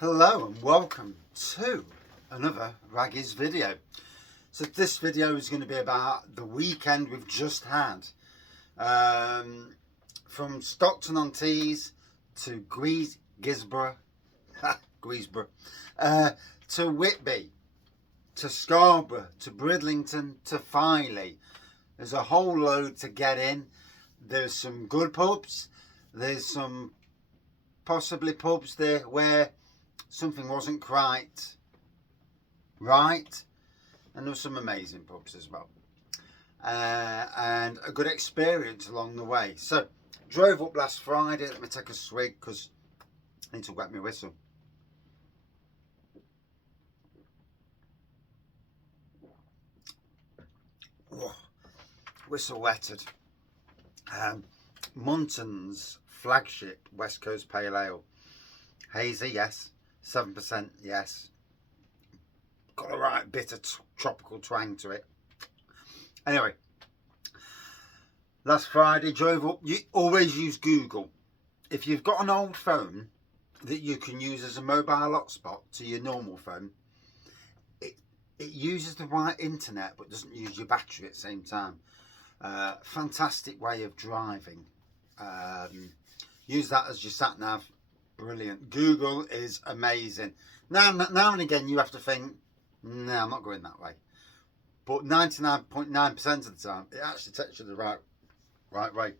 Hello and welcome to another Wraggys video. So this video is going to be about the weekend we've just had. From Stockton-on-Tees to Guisborough, to Whitby, to Scarborough, to Bridlington, to Filey. There's a whole load to get in. There's some good pubs. There's some possibly pubs there where something wasn't quite right, and there were some amazing pubs as well, and a good experience along the way. So drove up last Friday. Let me take a swig because I need to wet my whistle. Oh, whistle wetted. Munton's flagship West Coast Pale Ale. Hazy, yes. 7%, yes. Got a right bit of tropical twang to it. Anyway, last Friday drove up. You always use Google. If you've got an old phone that you can use as a mobile hotspot to your normal phone, it uses the right internet but doesn't use your battery at the same time. Fantastic way of driving. Use that as your sat nav. Brilliant. Google is amazing. Now and again you have to think, no, I'm not going that way. But 99.9% of the time it actually takes you the right way.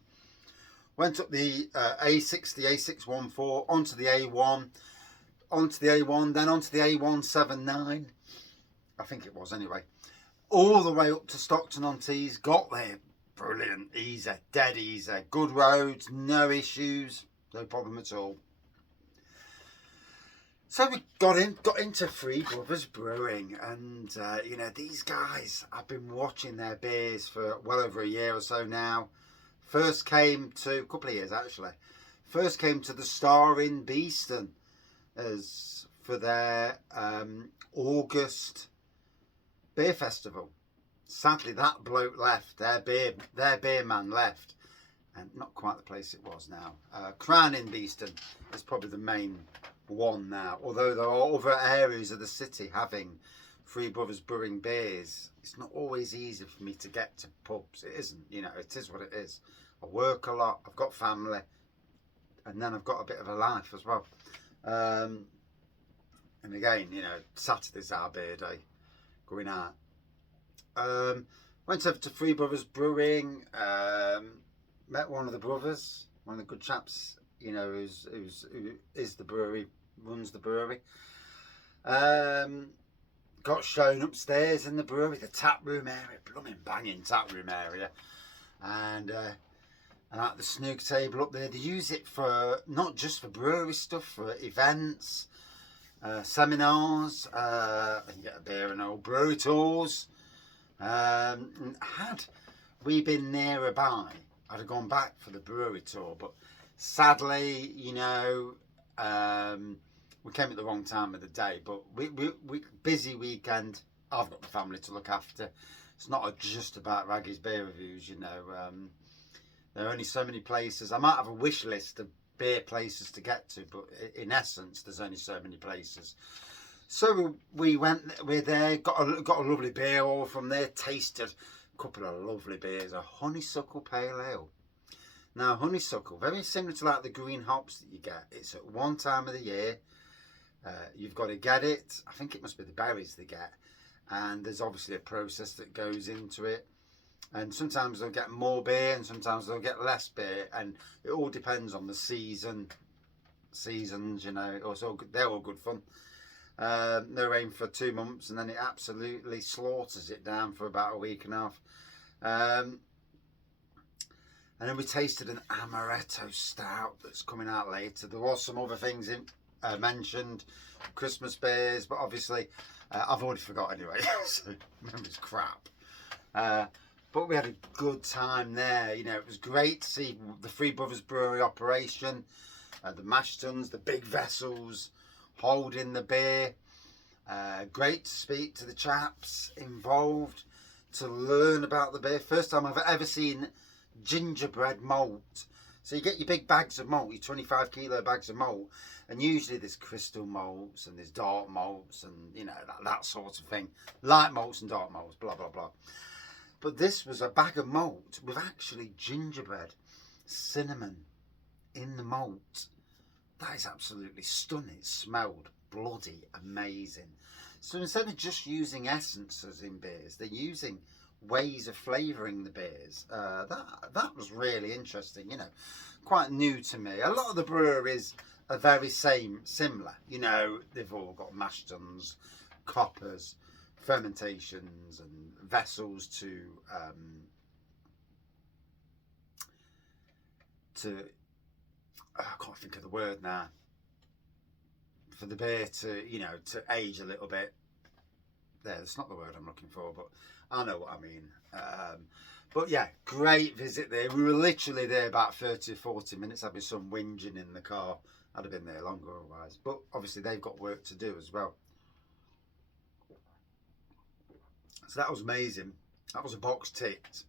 Went up the A60, A614, onto the A1, then onto the A179. I think it was anyway. All the way up to Stockton-on-Tees. Got there. Brilliant. Easy. Dead easy. Good roads. No issues. No problem at all. So we got into Three Brothers Brewing, and you know, these guys, I've been watching their beers for well over a year or so now. First came to a couple of years actually. First came to the Star in Beeston as for their August beer festival. Sadly, that bloke left. Their beer man left, and not quite the place it was now. Crown in Beeston is probably the main one now, although there are other areas of the city having Three Brothers Brewing beers. It's not always easy for me to get to pubs. It isn't, you know, it is what it is. I work a lot, I've got family, and then I've got a bit of a life as well. And again, you know, Saturday's our beer day, going out. Went over to Three Brothers Brewing, met one of the brothers, one of the good chaps, you know, who is the brewery, runs the brewery. Got shown upstairs in the brewery, the taproom area, blooming banging taproom area, and at the snooker table up there. They use it for not just for brewery stuff, for events, seminars. You can get a beer and old brewery tours. Had we been nearby, I'd have gone back for the brewery tour, but sadly, you know, we came at the wrong time of the day. But we busy weekend. I've got the family to look after. It's not just about Wraggys beer reviews, you know. There are only so many places. I might have a wish list of beer places to get to, but in essence, there's only so many places. So we're there, got a lovely beer all from there, tasted a couple of lovely beers, a honeysuckle pale ale. Now, honeysuckle, very similar to like the green hops that you get. It's at one time of the year. You've got to get it. I think it must be the berries they get. And there's obviously a process that goes into it. And sometimes they'll get more beer and sometimes they'll get less beer. And it all depends on the seasons, you know. Also, they're all good fun. They're aimed for 2 months and then it absolutely slaughters it down for about a week and a half. And then we tasted an amaretto stout that's coming out later. There was some other things mentioned, Christmas beers, but obviously I've already forgot anyway, so memory's crap. But we had a good time there. You know, it was great to see the Three Brothers Brewery operation, the mash tuns, the big vessels, holding the beer. Great to speak to the chaps involved, to learn about the beer. First time I've ever seen gingerbread malt So you get your big bags of malt, your 25 kilo bags of malt, and usually there's crystal malts and there's dark malts and, you know, that sort of thing. Light malts and dark malts, blah, blah, blah. But this was a bag of malt with actually gingerbread, cinnamon in the malt. That is absolutely stunning. It smelled bloody amazing. So instead of just using essences in beers, they're using ways of flavouring the beers. That was really interesting, you know, quite new to me. A lot of the breweries are very similar, you know, they've all got mash tuns, coppers, fermentations and vessels to I can't think of the word now, for the beer to, you know, to age a little bit. That's not the word I'm looking for, but I know what I mean. But yeah, great visit there. We were literally there about 30 or 40 minutes. I'd be some whinging in the car. I'd have been there longer otherwise. But obviously they've got work to do as well. So that was amazing. That was a box ticked.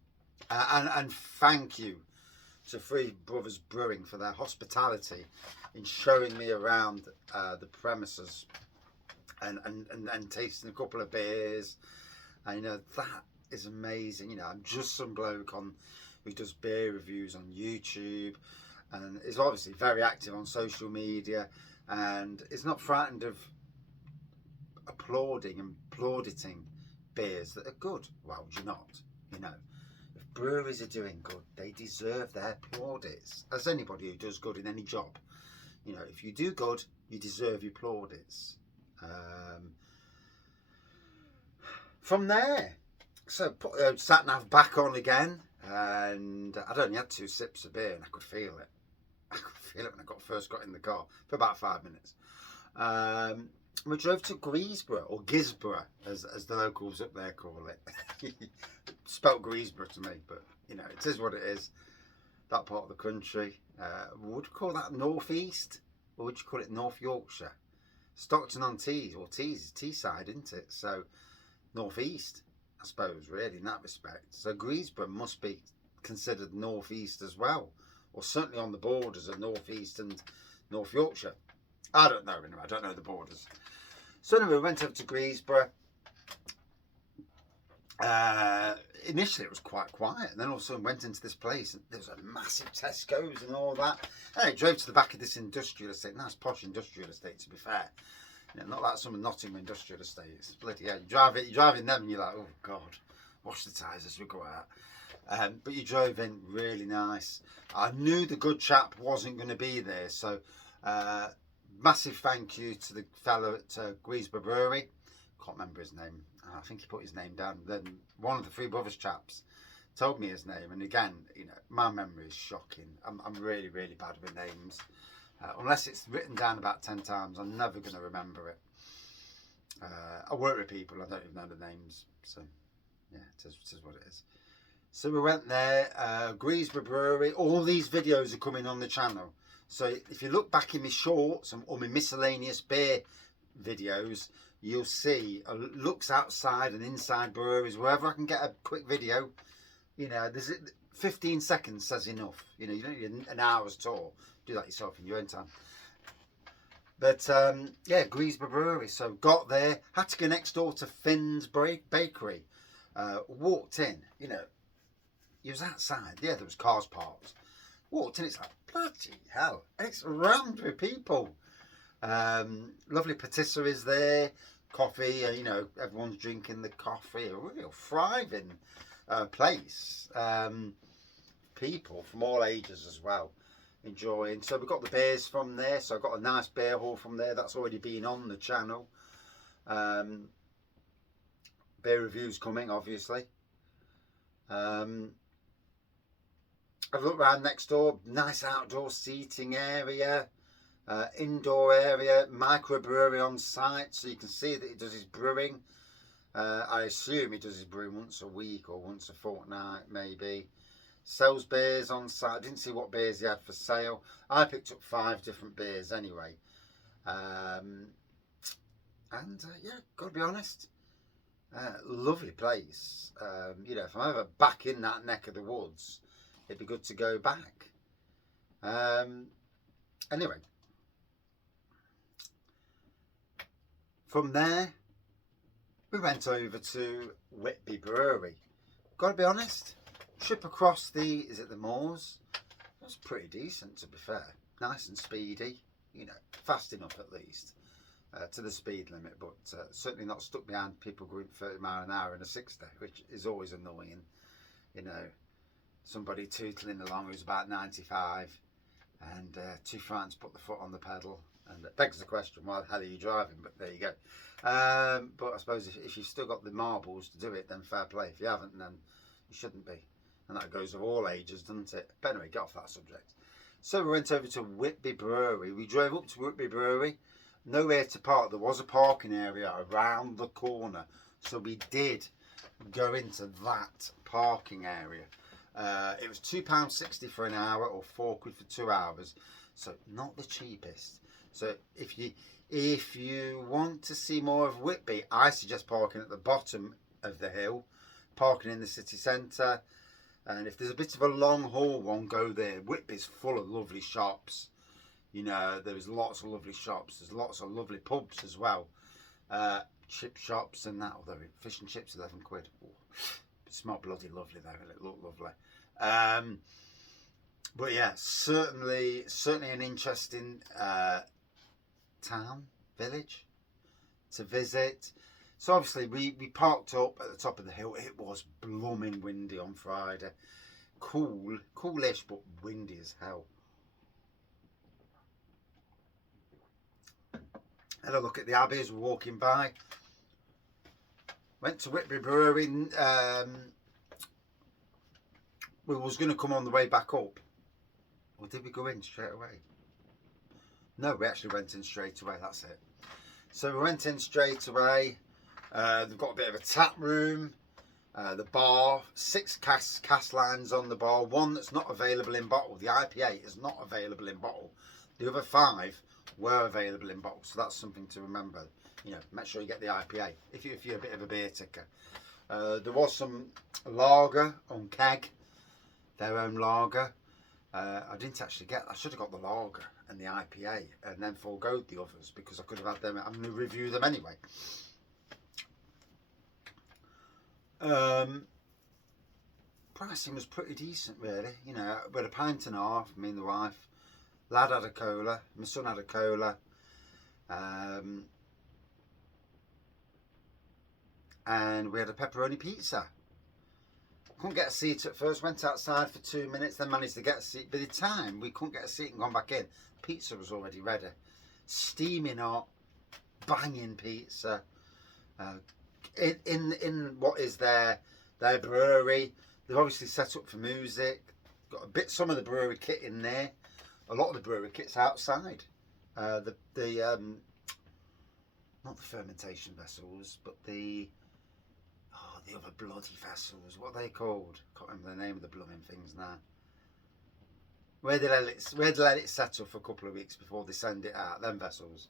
And thank you to Three Brothers Brewing for their hospitality in showing me around the premises and tasting a couple of beers. And you know, that is amazing. You know, I'm just some bloke who does beer reviews on YouTube and is obviously very active on social media and is not frightened of applauding and plauditing beers that are good. Why would you not? You know, if breweries are doing good, they deserve their plaudits, as anybody who does good in any job. You know, if you do good, you deserve your plaudits. From there, so put sat nav back on again, and I'd only had 2 sips of beer and I could feel it. I could feel it when I first got in the car for about 5 minutes. We drove to Guisborough, or Guisborough, as the locals up there call it. Spelt Guisborough to me, but you know, it is what it is. That part of the country. Would you call that North East, or would you call it North Yorkshire? Stockton-on-Tees, or Tees is Teesside, isn't it? So North East, I suppose, really, in that respect. So Guisborough must be considered North East as well, or certainly on the borders of North East and North Yorkshire. I don't know, anyway, I don't know the borders. So anyway, we went over to Guisborough. Initially it was quite quiet, and then all of a sudden went into this place and there was a massive Tesco's and all that. And I drove to the back of this industrial estate, nice posh industrial estate to be fair. You know, not like some Nottingham industrial estates. Bloody hell, you drive in them and you're like, oh God, wash the tyres as we go out. But you drove in really nice. I knew the good chap wasn't going to be there, so massive thank you to the fellow at Guisborough Brewery. Can't remember his name. I think he put his name down. Then one of the Three Brothers chaps told me his name, and again, you know, my memory is shocking. I'm really, really bad with names. Unless it's written down about 10 times, I'm never going to remember it. I work with people, I don't even know the names. So, yeah, it is what it is. So we went there, Guisborough Brewery. All these videos are coming on the channel. So if you look back in my shorts or my miscellaneous beer videos, you'll see looks outside and inside breweries, wherever I can get a quick video. You know, there's 15 seconds says enough. You know, you don't need an hour's tour. Do that yourself in your own time. But yeah, Guisborough Brewery. So got there, had to go next door to Finn's Bakery. Walked in, you know, he was outside. Yeah, there was cars parked. Walked in, it's like, bloody hell, it's rammed with people. Lovely patisseries there, coffee, you know, everyone's drinking the coffee. A real thriving place. People from all ages as well enjoying. So we got the beers from there. So I got a nice beer haul from there. That's already been on the channel. Beer reviews coming, obviously. I've looked around next door. Nice outdoor seating area. Indoor area, microbrewery on site, so you can see that he does his brewing. I assume he does his brewing once a week or once a fortnight, maybe. Sells beers on site. I didn't see what beers he had for sale. I picked up 5 different beers anyway. Yeah, gotta be honest, lovely place. You know, if I'm ever back in that neck of the woods, it'd be good to go back. Anyway, from there we went over to Whitby Brewery. Gotta be honest, trip across the moors was pretty decent, to be fair. Nice and speedy, you know, fast enough at least to the speed limit, but certainly not stuck behind people going 30 miles an hour in a 60, which is always annoying. You know, somebody tootling along who's about 95 and too frightened to put the foot on the pedal, and it begs the question, why the hell are you driving? But there you go. But I suppose if you've still got the marbles to do it, then fair play. If you haven't, then you shouldn't be, and that goes of all ages, doesn't it? But anyway, get off that subject. So we went over to Whitby Brewery. We drove up to Whitby Brewery, nowhere to park. There was a parking area around the corner, so we did go into that parking area. It was £2.60 for an hour, or £4 for 2 hours, so not the cheapest. So if you want to see more of Whitby, I suggest parking at the bottom of the hill, parking in the city centre. And if there's a bit of a long haul one, go there. Whitby's full of lovely shops. You know, there's lots of lovely shops. There's lots of lovely pubs as well. Chip shops and that. Although fish and chips, £11. Ooh, it smelled bloody lovely though. It looked lovely. But yeah, certainly an interesting town, village to visit. So obviously we parked up at the top of the hill. It was blooming windy on Friday. Coolish, but windy as hell. Had a look at the Abbey as we're walking by. Went to Whitby Brewery. We was going to come on the way back up. Or did we go in straight away? No, we actually went in straight away. That's it. So we went in straight away. They've got a bit of a tap room, the bar, 6 cast lines on the bar, 1 that's not available in bottle. The IPA is not available in bottle. The other 5 were available in bottle, so that's something to remember. You know, make sure you get the IPA if you're a bit of a beer ticker. There was some lager on keg, their own lager. I didn't actually get. I should have got the lager and the IPA, and then foregoed the others because I could have had them. I'm going to review them anyway. Pricing was pretty decent, really. You know, we had a pint and a half, me and the wife. Lad had a cola, my son had a cola, and we had a pepperoni pizza. Couldn't get a seat at first, went outside for 2 minutes, then managed to get a seat. By the time we couldn't get a seat and gone back in, pizza was already ready. Steaming hot, banging pizza. In what is their brewery. They've obviously set up for music. Got some of the brewery kit in there. A lot of the brewery kit's outside. Not the fermentation vessels, but the other bloody vessels. What are they called? Can't remember the name of the blooming things now. Where they let it settle for a couple of weeks before they send it out. Them vessels.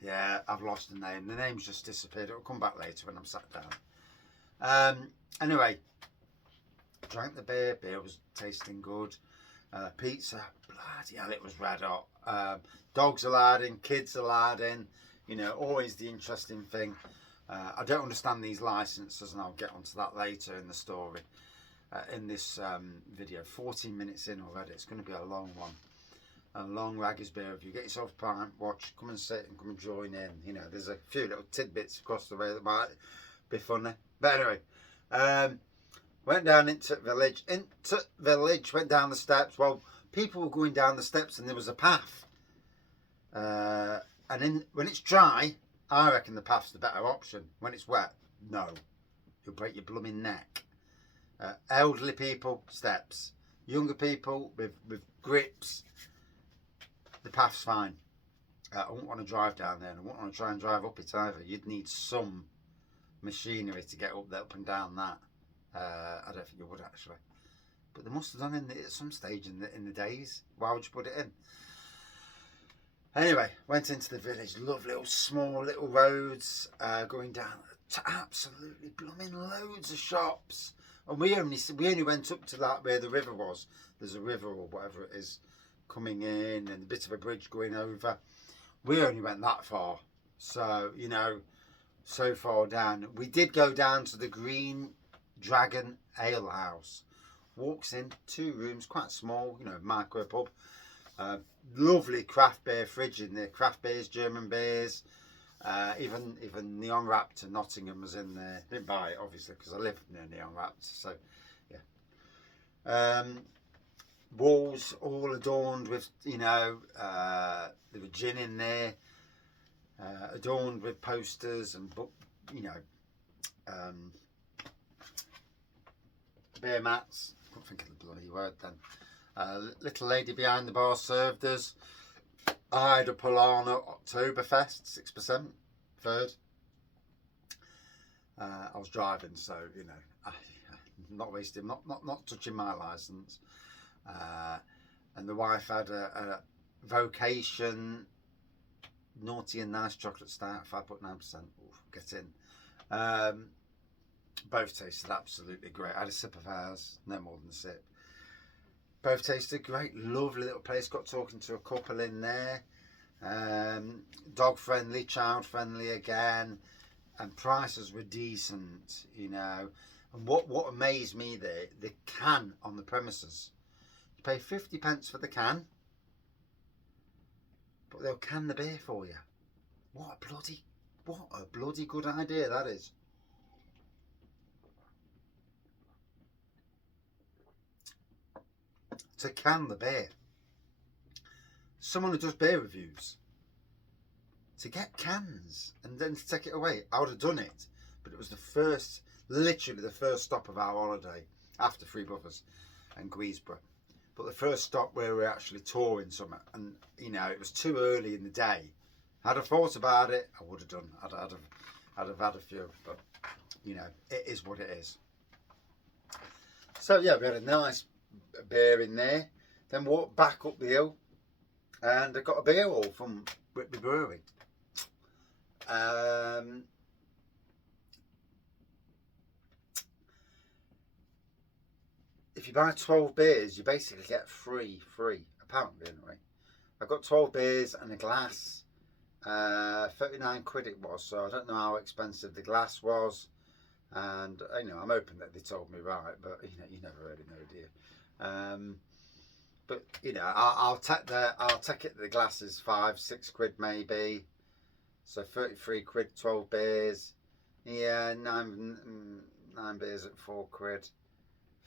Yeah, I've lost the name. The name's just disappeared. It'll come back later when I'm sat down. Anyway, drank the beer. Beer was tasting good. Pizza, bloody hell, it was red hot. Dogs allowed in, kids allowed in. You know, always the interesting thing. I don't understand these licenses, and I'll get onto that later in the story. In this video, 14 minutes in already. It's going to be a long one. A long Wraggys beer review. Get yourself a pint, watch, come and sit and come and join in. You know, there's a few little tidbits across the way that might be funny. But anyway, went down into village, went down the steps. Well, people were going down the steps and there was a path. And when it's dry, I reckon the path's the better option. When it's wet, no. You'll break your blooming neck. Elderly people, steps. Younger people with grips, the path's fine. I wouldn't want to drive down there, and I wouldn't want to try and drive up it either. You'd need some machinery to get up and down that. I don't think you would actually, but they must have done at some stage in the days. Why would you put it in? Anyway, went into the village. Lovely little small little roads going down to absolutely blooming loads of shops. And we only went up to that where the river was. There's a river or whatever it is coming in, and a bit of a bridge going over. We only went that far. So, you know, so far down. We did go down to the Green Dragon Ale House. Walks in, 2 rooms, quite small, you know, Micropub. Lovely craft beer fridge in there. Craft beers, German beers. Even Neon Raptor Nottingham was in there. Didn't buy it, obviously, because I live near Neon Raptor. So, yeah. Walls all adorned with, you know, there was gin in there. Adorned with posters and book, you know, beer mats. I couldn't think of the bloody word then. Little lady behind the bar served us. I had a Polana Oktoberfest, 6%, third. I was driving, so you know, I'm not wasting, not touching my license. And the wife had a vocation naughty and nice chocolate stout, 5.9%. Get in. Both tasted absolutely great. I had a sip of ours, no more than a sip. Both tasted great. Lovely little place. Got talking to a couple in there. Dog friendly, child friendly again, and prices were decent, you know. And what amazed me there, the can on the premises. You pay 50p for the can, but they'll can the beer for you. What a bloody good idea that is. To can the beer. Someone who does beer reviews, to get cans and then to take it away, I would have done it, but it was literally the first stop of our holiday after Three Brothers and Guisborough. But the first stop where we were actually touring somewhere, and you know, it was too early in the day. Had I thought about it, I would have done. I'd have had a few, but you know, it is what it is. So yeah, we had a nice beer in there, then walked back up the hill, and I got a beer all from Whitby Brewery. If you buy 12 beers, you basically get free, apparently anyway. I got 12 beers and a glass, 39 quid it was, so I don't know how expensive the glass was, and you know, I'm hoping that they told me right, but you know, you never really know, do you? But you know, I'll take it. The glass is 5-6 quid maybe, so 33 quid, 12 beers. Yeah, nine beers at 4 quid,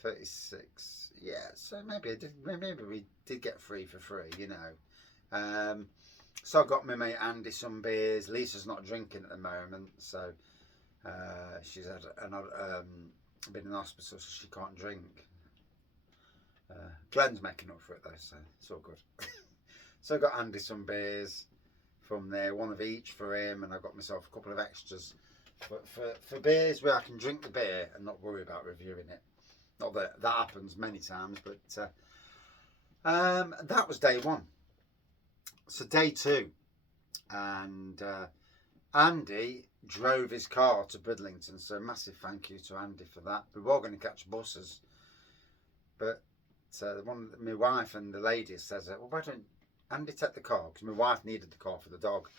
36. Yeah, so maybe we did get free for free, you know. So I got my mate Andy some beers. Lisa's not drinking at the moment, so she's had been in hospital, so she can't drink. Glenn's making up for it though, so it's all good. So I got Andy some beers from there, one of each for him, and I got myself a couple of extras for beers where I can drink the beer and not worry about reviewing it. Not that that happens many times, but that was day 1. So day 2, and Andy drove his car to Bridlington, so massive thank you to Andy for that. We were going to catch buses, but my wife and the lady says, well, why don't Andy take the car, because my wife needed the car for the dog.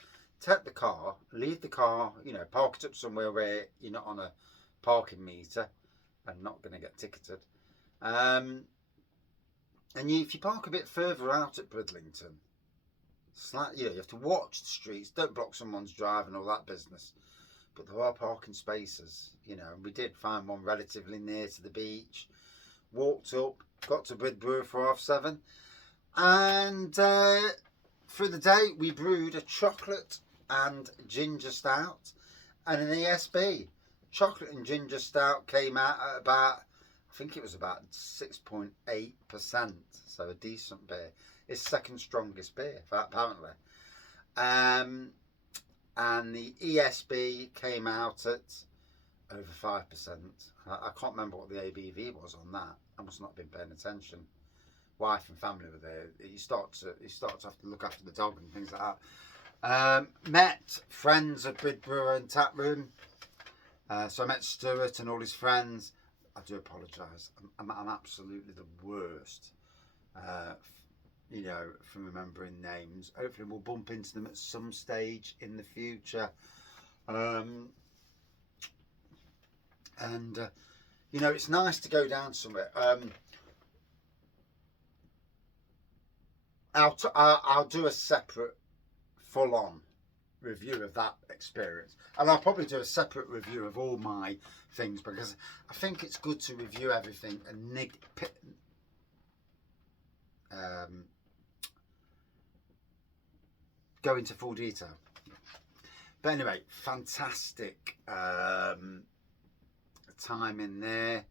Take the car, leave the car, you know, park it up somewhere where you're not on a parking meter and not going to get ticketed. And if you park a bit further out at Bridlington, you know, you have to watch the streets, don't block someone's drive and all that business. But there are parking spaces, you know, and we did find one relatively near to the beach. Walked up, got to Bridbrewer for 7:30, and through the day we brewed a chocolate and ginger stout and an ESB. Chocolate and ginger stout came out at about, I think it was about 6.8%, so a decent beer. It's second strongest beer, apparently. And the ESB came out at over 5%. I can't remember what the ABV was on that. I must not have been paying attention. Wife and family were there. You start to have to look after the dog and things like that. Met friends at Bridbrewer and Taproom. So I met Stuart and all his friends. I do apologise. I'm absolutely the worst, you know, from remembering names. Hopefully we'll bump into them at some stage in the future. You know, it's nice to go down somewhere. I'll do a separate full-on review of that experience, and I'll probably do a separate review of all my things, because I think it's good to review everything and go into full detail. But anyway, fantastic time in there.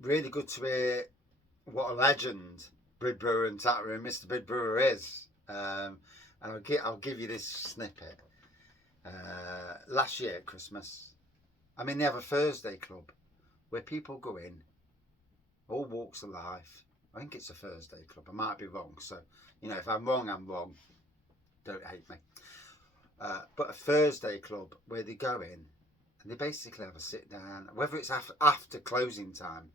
Really good to hear what a legend Bridbrewer and Taproom Mr. Bridbrewer is. And I'll give you this snippet. Last year at Christmas, I mean, they have a Thursday club where people go in, all walks of life. I think it's a Thursday club. I might be wrong. So, you know, if I'm wrong, I'm wrong. Don't hate me. But a Thursday club where they go in and they basically have a sit down, whether it's after closing time.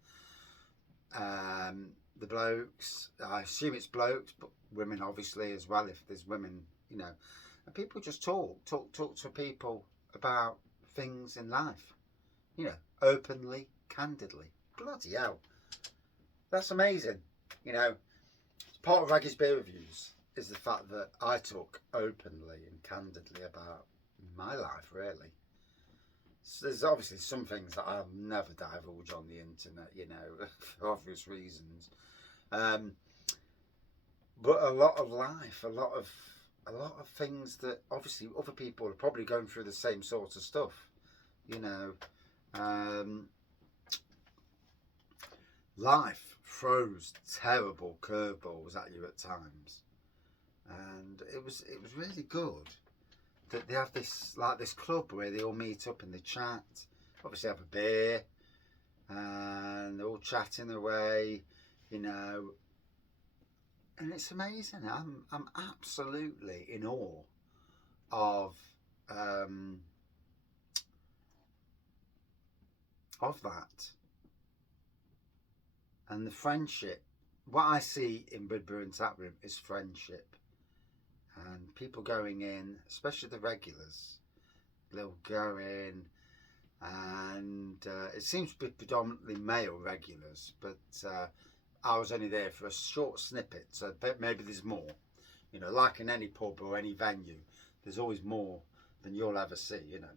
The blokes, I assume it's blokes, but women obviously as well, if there's women, you know, and people just talk to people about things in life, you know, openly, candidly. Bloody hell, that's amazing. You know, part of Wraggys Beer Reviews is the fact that I talk openly and candidly about my life, really. So there's obviously some things that I'll never divulge on the internet, you know, for obvious reasons. But a lot of life, a lot of things that obviously other people are probably going through the same sort of stuff, you know. Life throws terrible curveballs at you at times, and it was really good that they have this club where they all meet up and they chat, obviously have a beer, and they're all chatting away, you know. And it's amazing. I'm absolutely in awe of that, and the friendship. What I see in Bridbrewer and Taproom is friendship, and people going in, especially the regulars. They'll go in, and it seems to be predominantly male regulars, but I was only there for a short snippet, so maybe there's more. You know, like in any pub or any venue, there's always more than you'll ever see, you know.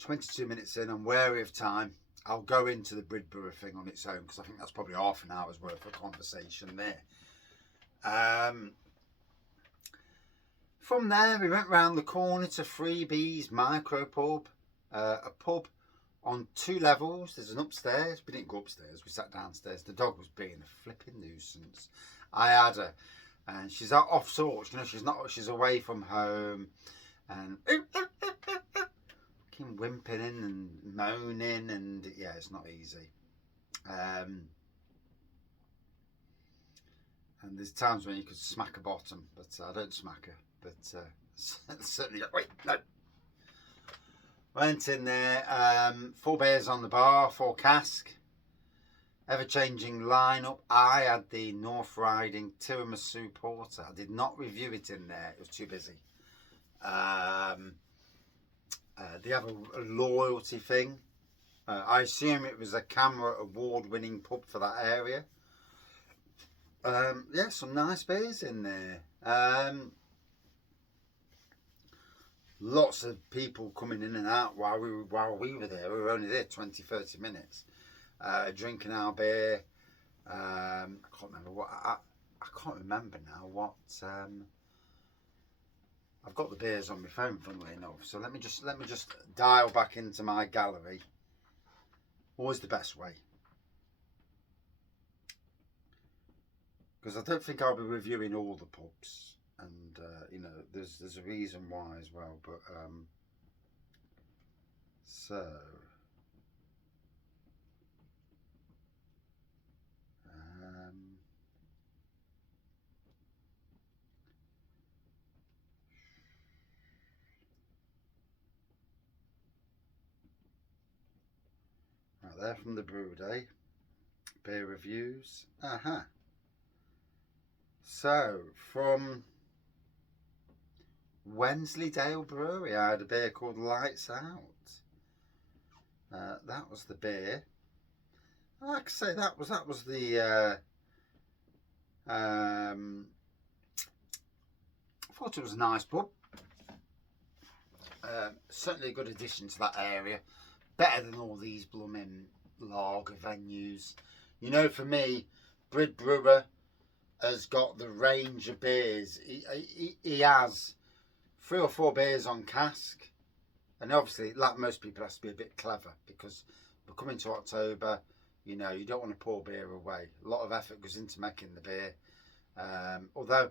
"22 minutes in, I'm wary of time. I'll go into the Bridbrewer thing on its own, because I think that's probably half an hour's worth of conversation there. From there, we went round the corner to Freebies Micropub, a pub on 2 levels. There's an upstairs. We didn't go upstairs. We sat downstairs. The dog was being a flipping nuisance. I had her, and she's off sorts. You know, she's away from home, and keep whimpering and moaning, and yeah, it's not easy. And there's times when you could smack a bottom, but I don't smack her. But certainly, wait, no. Went in there, 4 beers on the bar, 4 cask, ever-changing lineup. I had the North Riding Tiramisu Porter. I did not review it in there, it was too busy. They have a loyalty thing. I assume it was a CAMRA award-winning pub for that area. Yeah, some nice beers in there. Lots of people coming in and out while we were there. We were only there 20-30 minutes, drinking our beer. I can't remember what I can't remember now what. I've got the beers on my phone, funnily enough. So let me just dial back into my gallery. Always the best way, because I don't think I'll be reviewing all the pubs. And you know, there's a reason why as well, but so there from the Brewed, eh? Beer reviews. So, from Wensleydale Brewery, I had a beer called Lights Out. That was the beer. Like I say, that was the. I thought it was a nice pub. Certainly a good addition to that area. Better than all these blooming lager venues. You know, for me, Bridbrewer has got the range of beers. He has 3 or 4 beers on cask. And obviously, like most people, has to be a bit clever because we're coming to October. You know, you don't want to pour beer away. A lot of effort goes into making the beer. Although,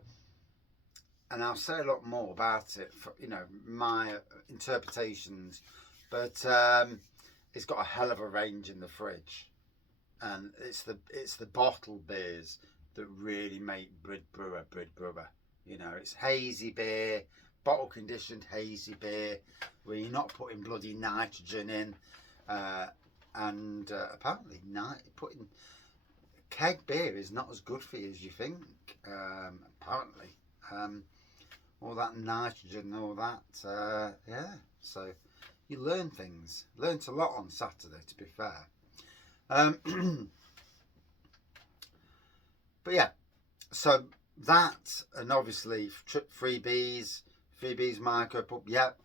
and I'll say a lot more about it, for, you know, my interpretations. But it's got a hell of a range in the fridge. And it's the bottled beers that really make Bridbrewer. You know, it's hazy beer, bottle conditioned hazy beer, where you're not putting bloody nitrogen in, and apparently putting keg beer is not as good for you as you think. Apparently, all that nitrogen, all that, yeah. So you learn things. Learned a lot on Saturday, to be fair. But yeah, so that, and obviously freebies Micropub, yep.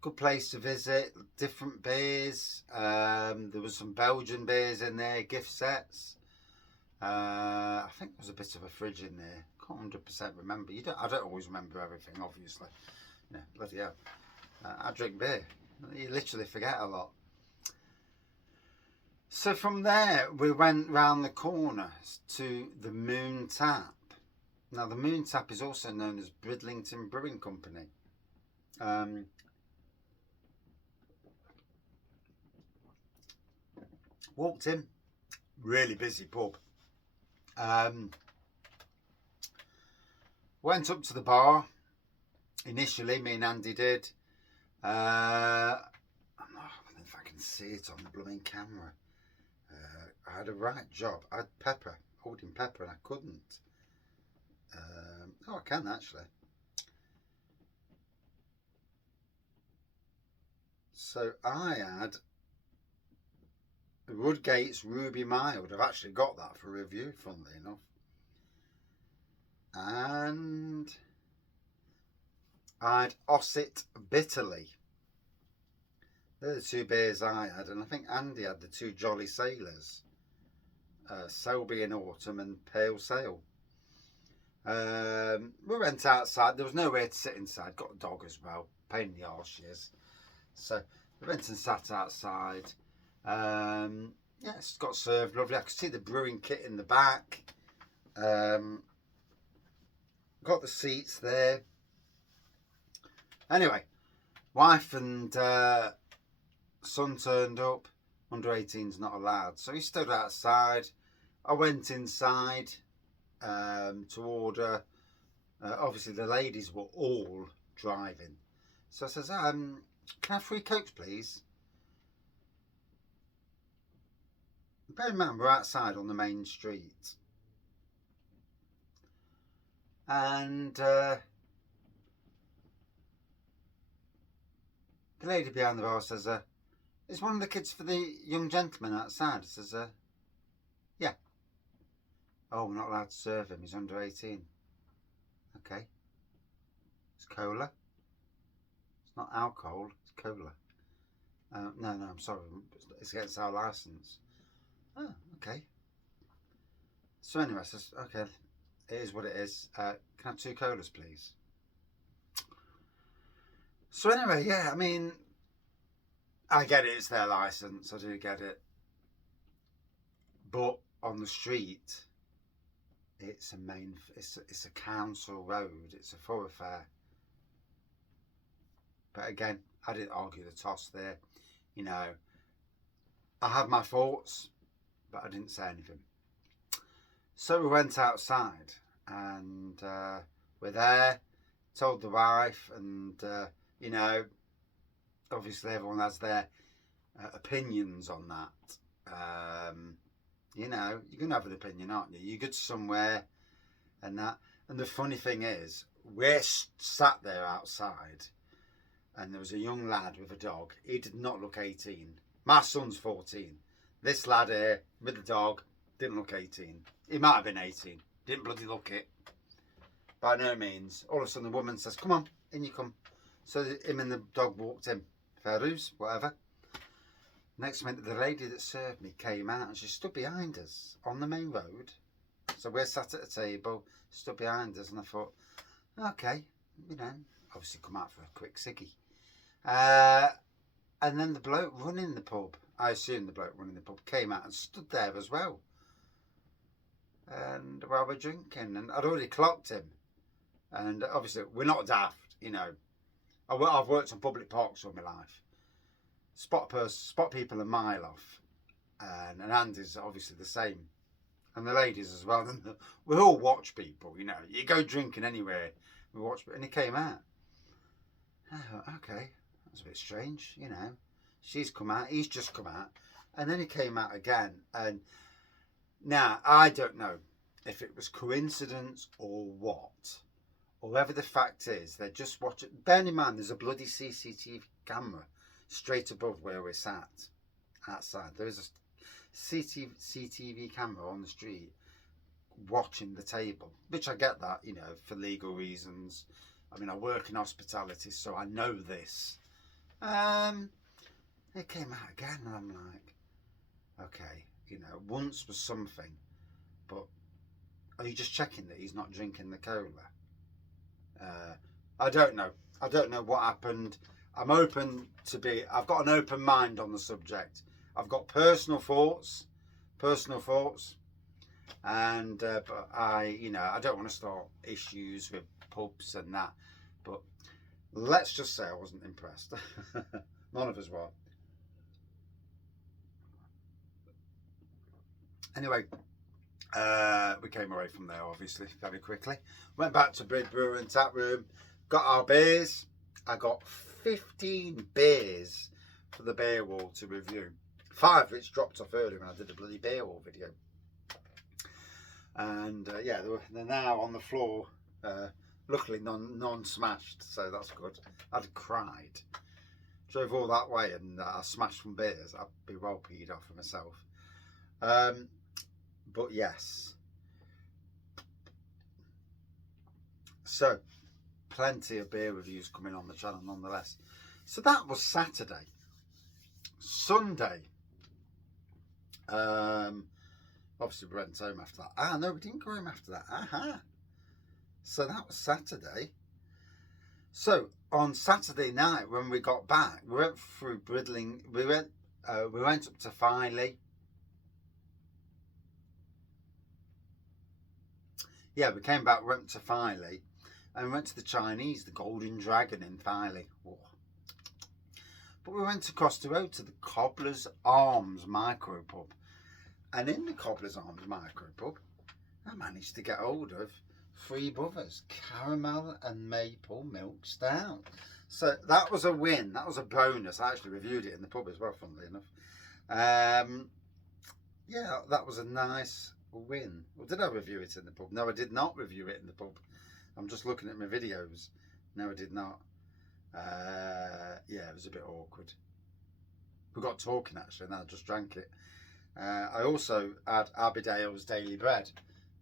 Good place to visit, different beers. There was some Belgian beers in there, gift sets. I think there was a bit of a fridge in there. Can't 100% remember. I don't always remember everything, obviously. Yeah, bloody hell. I drink beer. You literally forget a lot. So from there, we went round the corner to the Moon Tap. Now, the Moon Tap is also known as Bridlington Brewing Company. Walked in, really busy pub. Went up to the bar. Initially, me and Andy did. I don't know if I can see it on the blooming camera. I had a right job. I had holding pepper, and I couldn't. I can actually. So I had Woodgate's Ruby Mild. I've actually got that for review, funnily enough. And I had Osset Bitterly. They're the 2 beers I had, and I think Andy had the 2 Jolly Sailors. Selby in Autumn and Pale Sail. We went outside. There was nowhere to sit inside. Got a dog as well. Pain in the arse she is. So we went and sat outside. Yeah, it's got served lovely. I could see the brewing kit in the back. Got the seats there. Anyway, wife and son turned up. Under 18's not allowed. So he stood outside. I went inside to order. Obviously, the ladies were all driving. So I says, can I have 3 Cokes, please? Bear in mind, we're outside on the main street. And the lady behind the bar says, is one of the kids for the young gentleman outside? I says, yeah. Oh, we're not allowed to serve him. He's under 18. Okay. It's cola. It's not alcohol. It's cola. No, I'm sorry. It's against our licence. Oh, okay. So anyway, I says, okay, it is what it is. Can I have 2 colas, please? So anyway, yeah, I mean, I get it. It's their licence. I do get it. But on the street, it's a council road. It's a thoroughfare. But again, I didn't argue the toss there. You know, I had my thoughts, but I didn't say anything. So we went outside, and we're there. Told the wife, and you know, obviously everyone has their opinions on that. You know, you're going to have an opinion, aren't you? You go to somewhere and that. And the funny thing is, we're sat there outside and there was a young lad with a dog. He did not look 18. My son's 14. This lad here with the dog didn't look 18. He might have been 18. Didn't bloody look it. By no means. All of a sudden the woman says, come on, in you come. So him and the dog walked in. Fair dues, whatever. Next minute the lady that served me came out and she stood behind us on the main road. So we're sat at a table, stood behind us, and I thought, okay, you know, obviously come out for a quick ciggy. And then the bloke running the pub, I assume the bloke running the pub, came out and stood there as well. And while we're drinking, and I'd already clocked him. And obviously, we're not daft, you know. I've worked on public parks all my life. Spot people a mile off. And Andy's obviously the same. And the ladies as well. And we all watch people, you know. You go drinking anywhere, we watch, and he came out. I thought, okay, that's a bit strange, you know. She's come out, he's just come out. And then he came out again. And now, I don't know if it was coincidence or what. Or whatever the fact is, they're just watching. Bear in mind, there's a bloody CCTV camera straight above where we're sat outside. There is a CCTV camera on the street watching the table, which I get that, you know, for legal reasons. I mean, I work in hospitality, so I know this. It came out again, and I'm like, okay, you know, once was something, but are you just checking that he's not drinking the cola? I don't know. I don't know what happened. I'm open to be. I've got an open mind on the subject. I've got personal thoughts, and but you know, I don't want to start issues with pubs and that. But let's just say I wasn't impressed. None of us were. Anyway, we came away from there obviously very quickly. Went back to Bridbrewer and Taproom, got our beers. I got 15 beers for the beer wall to review. 5 which dropped off earlier when I did the bloody beer wall video. And yeah, they're now on the floor. Luckily non-smashed, so that's good. I'd cried. Drove all that way and I smashed some beers. I'd be well peed off for myself. But yes. So, plenty of beer reviews coming on the channel nonetheless. So that was Saturday. Sunday. Obviously we went home after that. No, we didn't go home after that. So that was Saturday. So on Saturday night when we got back, we went through Bridlington. We went up to Filey. Yeah, we came back, went to Filey, and we went to the Chinese, the Golden Dragon in Filey. Oh. But we went across the road to the Cobblers Arms Micropub. And in the Cobblers Arms Micropub, I managed to get hold of 3 brothers, caramel and maple milk stout. So that was a win. That was a bonus. I actually reviewed it in the pub as well, funnily enough. Yeah, that was a nice win. Well, did I review it in the pub? No, I did not review it in the pub. I'm just looking at my videos. No, I did not. Yeah, it was a bit awkward. We got talking actually, and I just drank it. I also had Abbeydale's Daily Bread.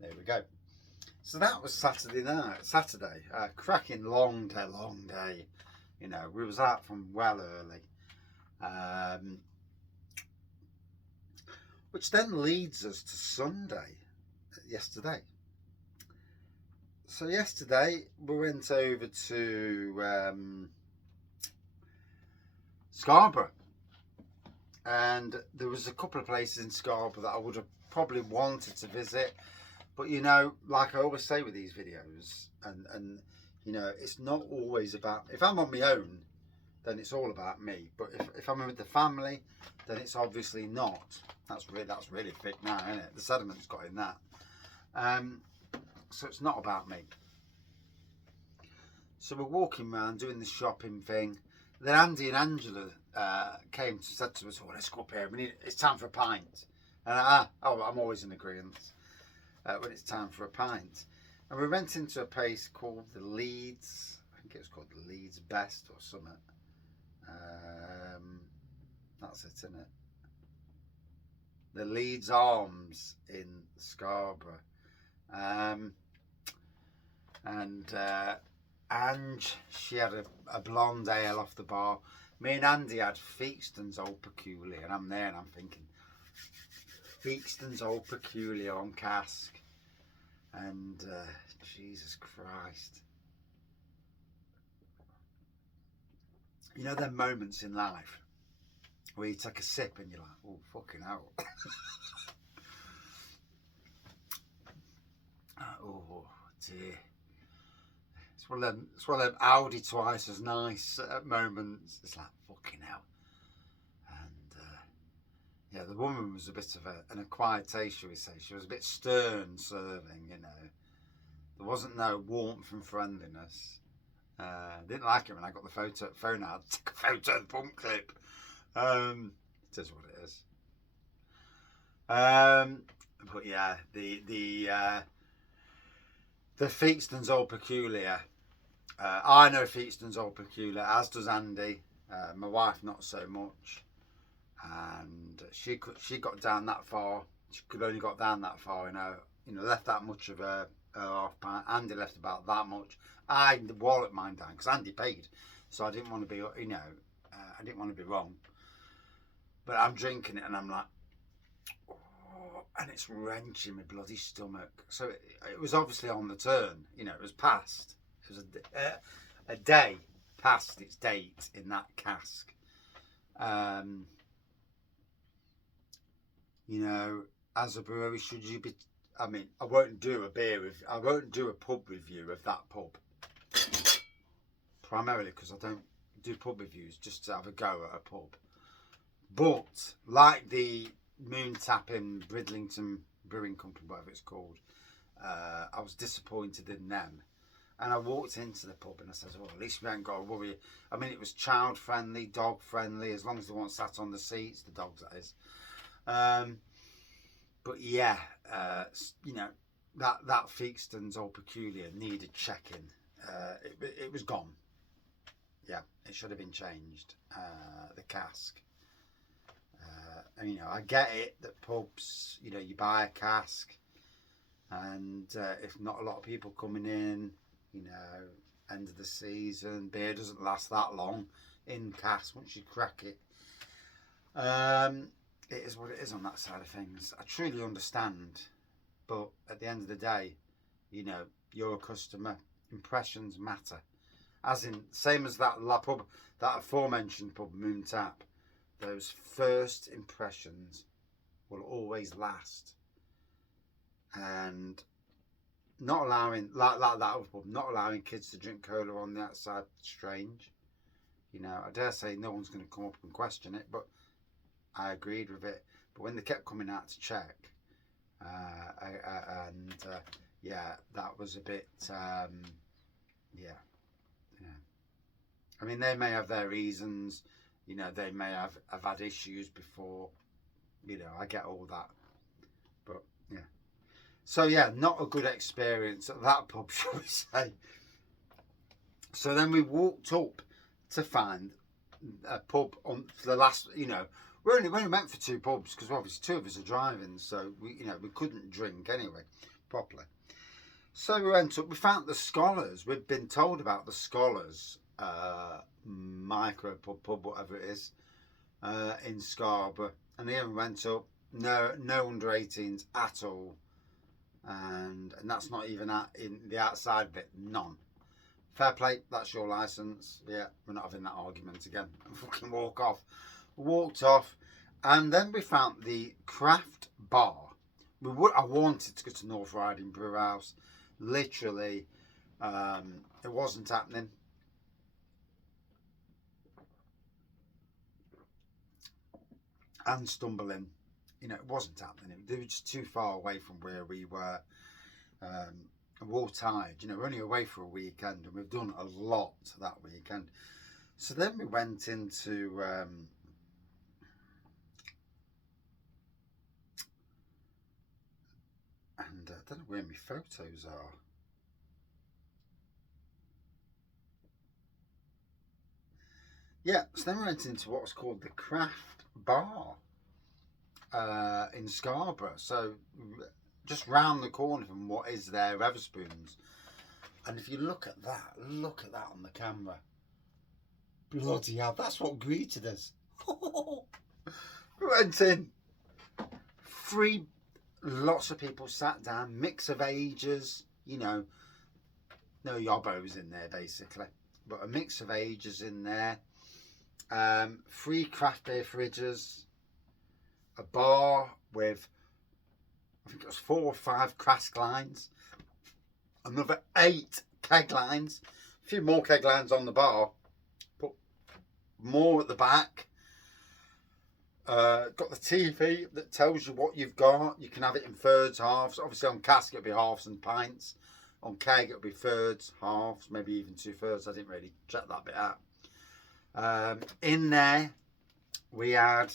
There we go. So that was Saturday night. Saturday, cracking long day. You know, we was out from well early. Which then leads us to Sunday, yesterday. So yesterday we went over to Scarborough, and there was a couple of places in Scarborough that I would have probably wanted to visit, but you know, like I always say with these videos, and you know, it's not always about, if I'm on my own, then it's all about me, but if I'm with the family, then it's obviously not. That's really thick now, isn't it? The sediment's got in that. So it's not about me. So we're walking around doing the shopping thing. Then Andy and Angela said to us, "Oh, let's go up here. It's time for a pint." And I'm always in agreement when it's time for a pint. And we went into a place called the Leeds. I think it was called the Leeds Best or something. That's it, isn't it? The Leeds Arms in Scarborough. Ange, she had a blonde ale off the bar. Me and Andy had Feakston's Old Peculiar, and I'm there and I'm thinking, Feakston's Old Peculiar on cask. And Jesus Christ. You know them moments in life where you take a sip and you're like, oh, fucking hell. Oh, dear. It's one of them Audi twice as nice moments. It's like, fucking hell. And, yeah, the woman was a bit of an acquired taste, shall we say. She was a bit stern serving, you know. There wasn't no warmth and friendliness. Didn't like it when I got the phone out to take a photo of the pump clip. It is what it is. But yeah, the Feakston's Old Peculiar. I know Feakston's Old Peculiar, as does Andy. My wife not so much. And she got down that far. She could only got down that far, you know, left that much of a half pint. Andy left about that much. I walloped mine down because Andy paid, so I didn't want to be, you know, I didn't want to be wrong. But I'm drinking it and I'm like, oh, and it's wrenching my bloody stomach. So it was obviously on the turn, you know, it was past. It was a day past its date in that cask. You know, as a brewery, should you be? I mean, I won't do a pub review of that pub. Primarily because I don't do pub reviews just to have a go at a pub. But like the Moon Tap in Bridlington Brewing Company, whatever it's called, I was disappointed in them. And I walked into the pub and I said, "Oh, at least we ain't got to worry." I mean, it was child friendly, dog friendly, as long as they weren't sat on the seats, the dogs that is. But yeah, you know, that Feakston's Old Peculiar needed checking. It was gone. Yeah, it should have been changed. The cask. And, you know, I get it that pubs, you know, you buy a cask, and if not a lot of people coming in, you know, end of the season, beer doesn't last that long in cask once you crack it. It is what it is on that side of things. I truly understand, but at the end of the day, you know, you're a customer. Impressions matter. As in, same as that pub, that aforementioned pub, Moon Tap. Those first impressions will always last. And not allowing, like that other pub, not allowing kids to drink cola on the outside, strange. You know, I dare say no one's going to come up and question it, but I agreed with it. But when they kept coming out to check, yeah, that was a bit, yeah. I mean, they may have their reasons, you know, they may have had issues before, you know, I get all that. But, yeah. So, yeah, not a good experience at that pub, shall we say. So then we walked up to find a pub on for the last, you know, we only went for two pubs because obviously two of us are driving, so we couldn't drink anyway properly. So we went up. We found the Scholars. We'd been told about the Scholars Micropub pub, whatever it is, in Scarborough, and then we went up. No under 18s at all, and that's not even in the outside bit. None. Fair play, that's your licence. Yeah, we're not having that argument again. Fucking walk off. Walked off, and then we found the craft bar. I wanted to go to North Riding Brew House. Literally, it wasn't happening. And stumbling, you know, it wasn't happening. They were just too far away from where we were. We're all tired, you know, we're only away for a weekend and we've done a lot that weekend. So then we went into and I don't know where my photos are. Yeah, so then we went into what's called the Craft Bar in Scarborough. So just round the corner from what is there, Wetherspoons. And if you look at that on the camera. Bloody hell, that's what greeted us. We went in. Free, lots of people sat down, mix of ages, you know. No yobbos in there basically, but a mix of ages in there. Free craft beer fridges, a bar with, I think it was 4 or 5 cask lines, another 8 keg lines, a few more keg lines on the bar, but more at the back. Got the TV that tells you what you've got. You can have it in thirds, halves. Obviously on cask it'll be halves and pints. On keg it'll be thirds, halves, maybe even 2/3. I didn't really check that bit out. In there we had,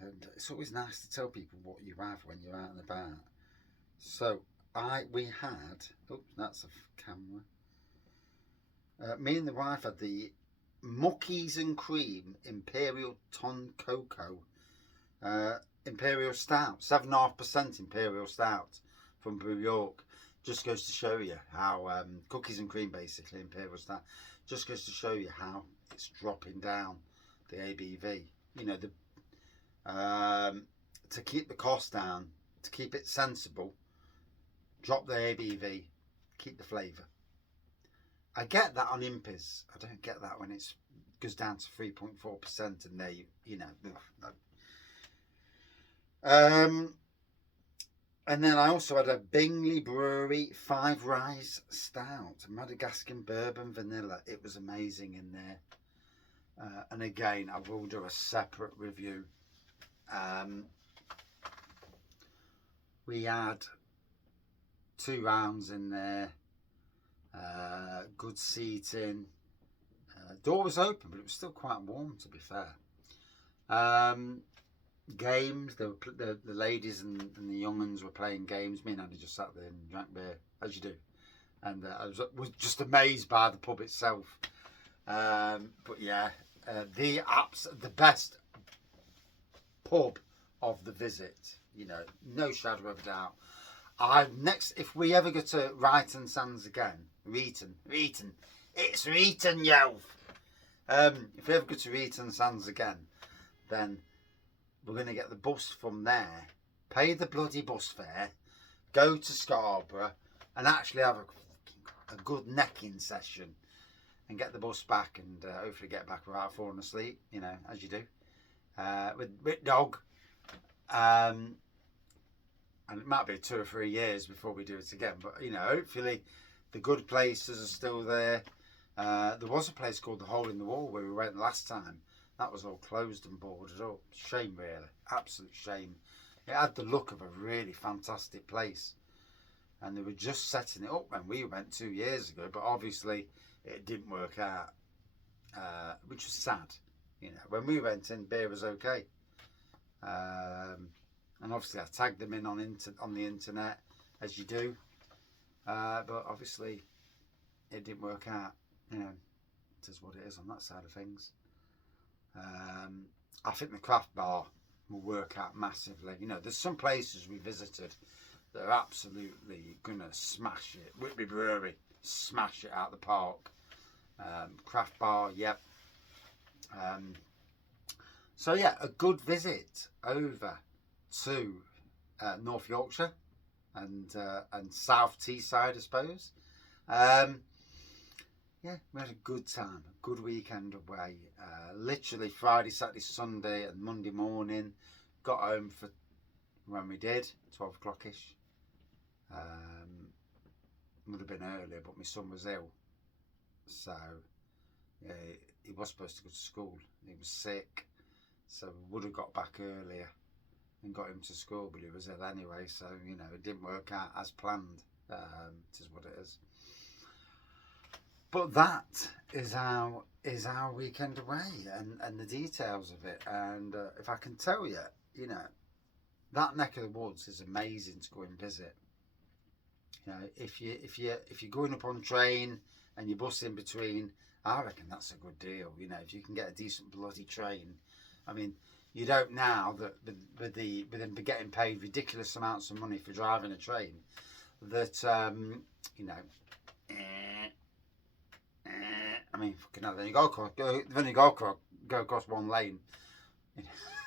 and it's always nice to tell people what you have when you're out and about. So we had, oops, that's a camera. Me and the wife had the Muckies and Cream Imperial Ton Cocoa Imperial Stout, 7.5% Imperial Stout from Brew York. Just goes to show you how cookies and cream, basically Imperial Stout. Just goes to show you how it's dropping down the ABV. You know, to keep the cost down, to keep it sensible, drop the ABV, keep the flavour. I get that on Impies. I don't get that when it goes down to 3.4% and they, you know. And then I also had a Bingley Brewery 5 Rise Stout, Madagascar Bourbon Vanilla. It was amazing in there. And again, I will do a separate review. We had 2 rounds in there. Good seating. Door was open, but it was still quite warm, to be fair. Games, the ladies and the young uns were playing games. Me and Andy just sat there and drank beer, as you do. And I was just amazed by the pub itself. But yeah, the best pub of the visit, you know, no shadow of a doubt. If we ever go to Ryton Sands again, Reeton, it's Reeton, yo. If we ever go to Reeton Sands again, then we're going to get the bus from there, pay the bloody bus fare, go to Scarborough, and actually have a good necking session, and get the bus back, and hopefully get back without falling asleep, you know, as you do, with dog. And it might be 2 or 3 years before we do it again, but you know, hopefully the good places are still there. There was a place called the Hole in the Wall where we went last time. That was all closed and boarded up. Shame, really. Absolute shame. It had the look of a really fantastic place. And they were just setting it up when we went 2 years ago, but obviously it didn't work out, which was sad. You know, when we went in, beer was okay. And obviously I tagged them in on the internet, as you do. But obviously it didn't work out. You know, it is what it is on that side of things. I think the craft bar will work out massively. You know, there's some places we visited that are absolutely gonna smash it. Whitby Brewery, smash it out of the park. Craft bar, yep. So yeah, a good visit over to North Yorkshire and South Teesside, I suppose. Yeah, we had a good time, a good weekend away. Literally Friday, Saturday, Sunday and Monday morning. Got home for when we did, 12 o'clock-ish. Would have been earlier, but my son was ill. So, yeah, he was supposed to go to school. He was sick. So we would have got back earlier and got him to school, but he was ill anyway. So, you know, it didn't work out as planned. It is what it is. But that is our weekend away, and the details of it. And if I can tell you, you know, that neck of the woods is amazing to go and visit. You know, if you're going up on train and you bus in between, I reckon that's a good deal. You know, if you can get a decent bloody train. I mean, you don't now that with them getting paid ridiculous amounts of money for driving a train, that you know. I mean, fucking hell, then you go across one lane.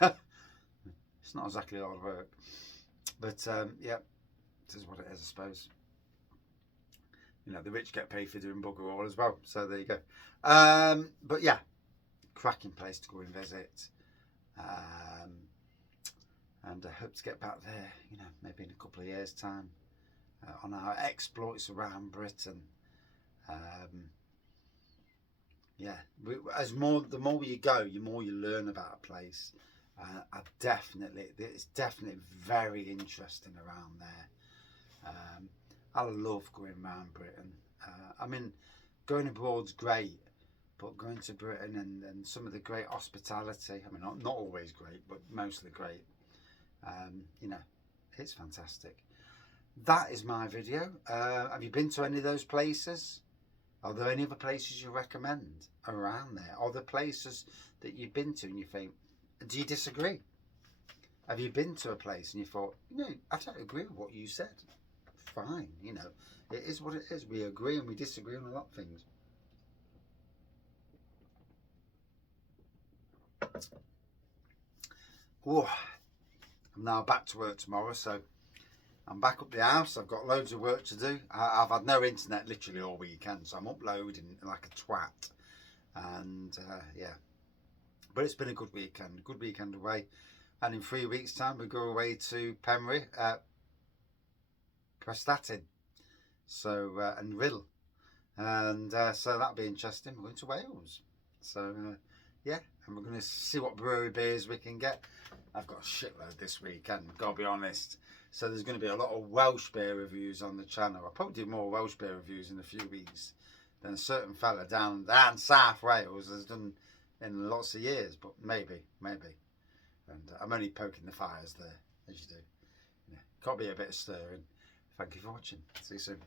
It's not exactly hard work, but yeah, this is what it is, I suppose. You know, the rich get paid for doing bugger all as well. So there you go. But yeah, cracking place to go and visit. And I hope to get back there, you know, maybe in a couple of years' time, on our exploits around Britain. Yeah, the more you go, the more you learn about a place. It's definitely very interesting around there. I love going around Britain. I mean, going abroad's great, but going to Britain and some of the great hospitality, I mean, not always great, but mostly great. You know, it's fantastic. That is my video. Have you been to any of those places? Are there any other places you recommend around there? Are there places that you've been to and you think, do you disagree? Have you been to a place and you thought, you know, I don't agree with what you said? Fine, you know, it is what it is. We agree and we disagree on a lot of things. Oh, I'm now back to work tomorrow, so I'm back up the house. I've got loads of work to do. I've had no internet literally all weekend, so I'm uploading like a twat. And yeah, but it's been a good weekend away. And in 3 weeks' time, we go away to Penry, Prestatyn, so and Riddle, and so that'll be interesting. We're going to Wales, so yeah, and we're going to see what brewery beers we can get. I've got a shitload this weekend, gotta be honest. So there's going to be a lot of Welsh beer reviews on the channel. I'll probably do more Welsh beer reviews in a few weeks than a certain fella down South Wales has done in lots of years, but maybe. And I'm only poking the fires there, as you do. Yeah, got to be a bit of stirring. Thank you for watching. See you soon.